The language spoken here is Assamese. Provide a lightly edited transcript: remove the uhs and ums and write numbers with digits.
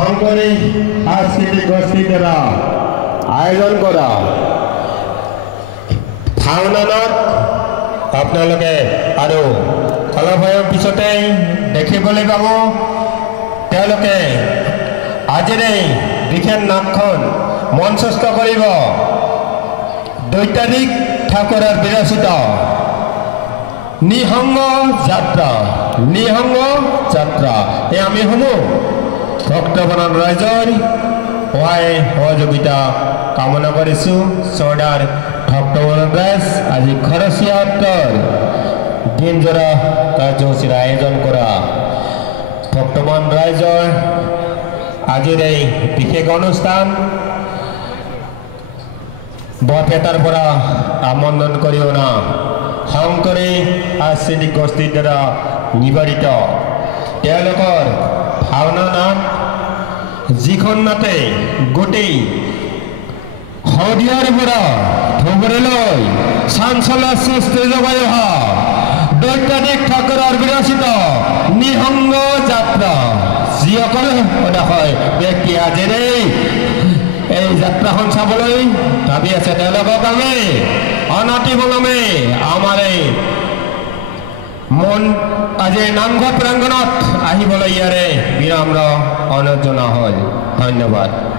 শংকৰী সাংস্কৃতিক গোষ্ঠীৰ দ্বাৰা আয়োজন কৰা ভাওনাত আপোনালোকে আৰু অলপ সময়ৰ পিছতে দেখিবলৈ পাব তেওঁলোকে আজিৰ এই বিশেষ নাটখন মঞ্চস্থ কৰিব দৈতাৰিক ঠাকুৰৰ বিৰচিত নিঃসংগ যাত্ৰা এই আমি শুনো ভক্তবনাম ৰাইজৰ সহায় সহযোগিতা কামনা কৰিছোঁ। চৰ্দাৰ ভক্তবনাম ৰাইজ আজি খৰচীয়া সত্ৰৰ দিনজোৰা কাৰ্যসূচীৰ আয়োজন কৰা ভক্তবন ৰাইজৰ আজিৰ এই বিশেষ অনুষ্ঠান বৰপেটাৰ পৰা আমন্ত্ৰণ কৰি অনা শংকৰী সাংস্কৃতিক গোষ্ঠীৰ দ্বাৰা নিবাৰিত তেওঁলোকৰ ভাওনা নাট যিখন নাটে গোটেই শদিয়াৰ পৰা ধুবুৰীলৈ চাঞ্চল্যৰ সৃষ্টি জগাই অহা দৈতাৰিক ঠাকুৰৰ বিৰচিত নিঃসংগ যাত্ৰা যিসকলে হয় ব্যক্তি আজিৰ এই যাত্ৰাখন চাবলৈ ভাবি আছে তেওঁলোকক আমি অনতিবিলম্বে আমাৰ এই মন আজি নামঘৰ প্ৰাংগণত আহিবলৈ ইয়াৰে বিনম্ৰ অনুৰোধ জনোৱা হয়। ধন্যবাদ।